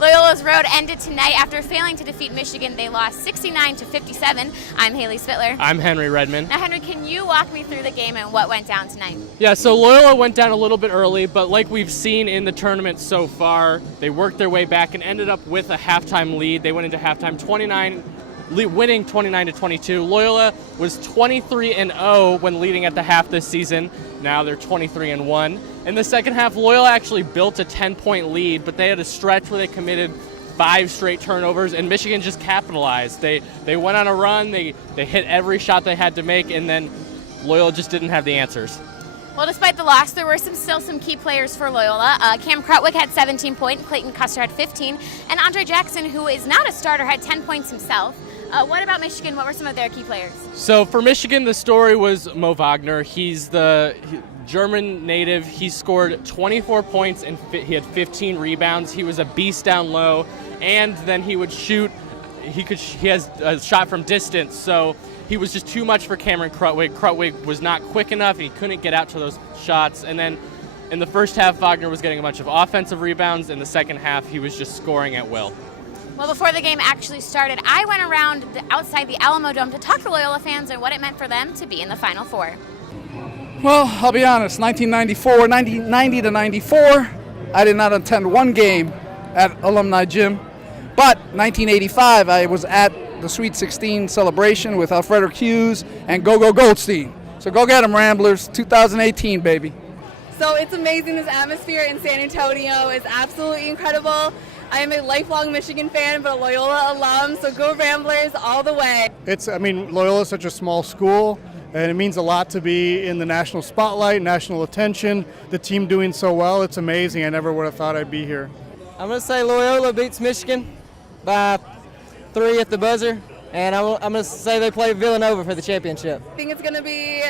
Loyola's road ended tonight after failing to defeat Michigan. They lost 69-57. I'm Hayley Spitler. I'm Henry Redman. Now, Henry, can you walk me through the game and what went down tonight? Yeah, so Loyola went down a little bit early, but like we've seen in the tournament so far, they worked their way back and ended up with a halftime lead. They went into halftime winning 29-22. Loyola was 23-0 when leading at the half this season. Now they're 23-1. In the second half, Loyola actually built a 10-point lead, but they had a stretch where they committed 5 straight turnovers, and Michigan just capitalized. They went on a run, they hit every shot they had to make, and then Loyola just didn't have the answers. Well, despite the loss, there were still some key players for Loyola. Cam Krutwig had 17 points, Clayton Custer had 15, and Andre Jackson, who is not a starter, had 10 points himself. What about Michigan? What were some of their key players? So for Michigan, the story was Mo Wagner. He's the German native. He scored 24 points and he had 15 rebounds. He was a beast down low, and then he would shoot. He has a shot from distance, so he was just too much for Cameron Krutwig. Krutwig was not quick enough. He couldn't get out to those shots. And then in the first half, Wagner was getting a bunch of offensive rebounds. In the second half, he was just scoring at will. Well, before the game actually started, I went around outside the Alamo Dome to talk to Loyola fans and what it meant for them to be in the Final Four. Well, I'll be honest, 1990 to 94, I did not attend one game at Alumni Gym. But 1985, I was at the Sweet 16 celebration with Alfredo Hughes and Go Goldstein. So go get them, Ramblers, 2018, baby. So it's amazing. This atmosphere in San Antonio is absolutely incredible. I am a lifelong Michigan fan, but a Loyola alum, so go Ramblers all the way. Loyola is such a small school, and it means a lot to be in the national spotlight, national attention. The team doing so well, it's amazing. I never would have thought I'd be here. I'm going to say Loyola beats Michigan by 3 at the buzzer, and I'm going to say they play Villanova for the championship. I think it's going to be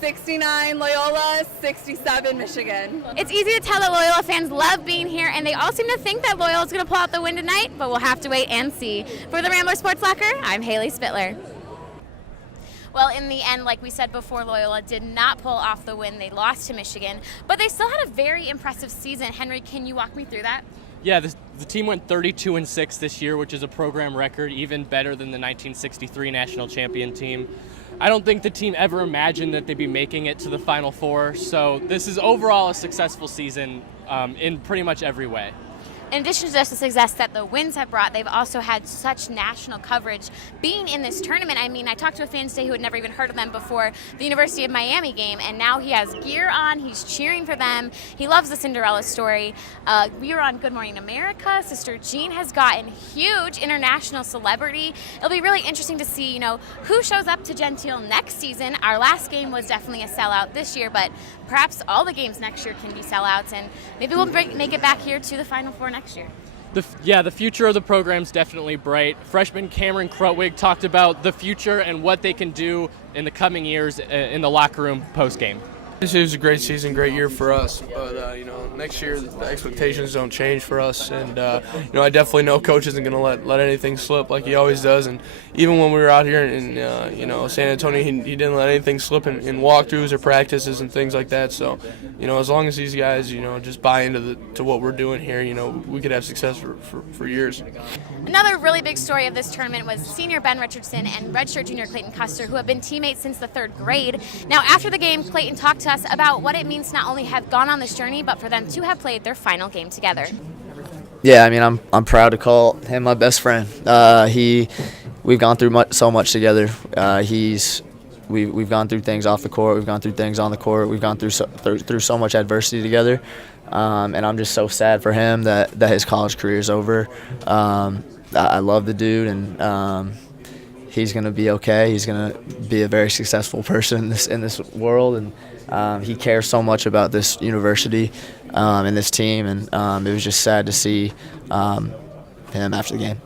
69 Loyola, 67 Michigan. It's easy to tell that Loyola fans love being here, and they all seem to think that Loyola's going to pull out the win tonight, but we'll have to wait and see. For the Rambler Sports Locker, I'm Hayley Spitler. Well, in the end, like we said before, Loyola did not pull off the win. They lost to Michigan, but they still had a very impressive season. Henry, can you walk me through that? Yeah, the team went 32-6 this year, which is a program record, even better than the 1963 national champion team. I don't think the team ever imagined that they'd be making it to the Final Four, so this is overall a successful season in pretty much every way. In addition to just the success that the wins have brought, they've also had such national coverage being in this tournament. I mean, I talked to a fan today who had never even heard of them before the University of Miami game, and now he has gear on. He's cheering for them. He loves the Cinderella story. We were on Good Morning America. Sister Jean has gotten huge international celebrity. It'll be really interesting to see, who shows up to Gentile next season. Our last game was definitely a sellout this year, but perhaps all the games next year can be sellouts, and maybe we'll make it back here to the Final Four next year. The future of the program's definitely bright. Freshman Cameron Krutwig talked about the future and what they can do in the coming years in the locker room post-game. This is a great season, great year for us. But next year the expectations don't change for us, and I definitely know Coach isn't going to let anything slip like he always does. And even when we were out here in San Antonio, he didn't let anything slip in walkthroughs or practices and things like that. So as long as these guys just buy into what we're doing here, we could have success for years. Another really big story of this tournament was senior Ben Richardson and redshirt junior Clayton Custer, who have been teammates since the 3rd grade. Now, after the game, Clayton talked to us about what it means to not only have gone on this journey, but for them to have played their final game together. Yeah, I'm proud to call him my best friend. We've gone through so much together. We've gone through things off the court. We've gone through things on the court. We've gone through so much adversity together, and I'm just so sad for him that his college career is over. I love the dude, and he's going to be okay. He's going to be a very successful person in this world, and he cares so much about this university and this team, and it was just sad to see him after the game.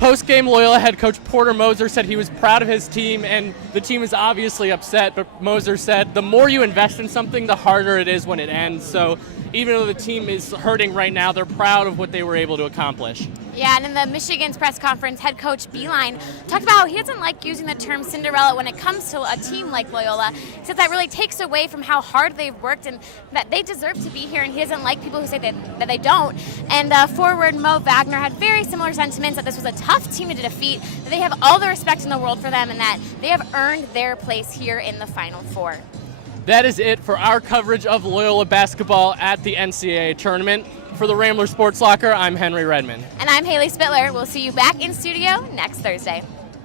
Post-game, Loyola head coach Porter Moser said he was proud of his team, and the team is obviously upset, but Moser said the more you invest in something, the harder it is when it ends. So even though the team is hurting right now, they're proud of what they were able to accomplish. Yeah, and in the Michigan's press conference, head coach Beeline talked about how he doesn't like using the term Cinderella when it comes to a team like Loyola. He says that really takes away from how hard they've worked and that they deserve to be here, and he doesn't like people who say that they don't. And forward Mo Wagner had very similar sentiments, that this was a tough team to defeat, that they have all the respect in the world for them, and that they have earned their place here in the Final Four. That is it for our coverage of Loyola basketball at the NCAA tournament. For the Rambler Sports Locker, I'm Henry Redman. And I'm Hayley Spitler. We'll see you back in studio next Thursday.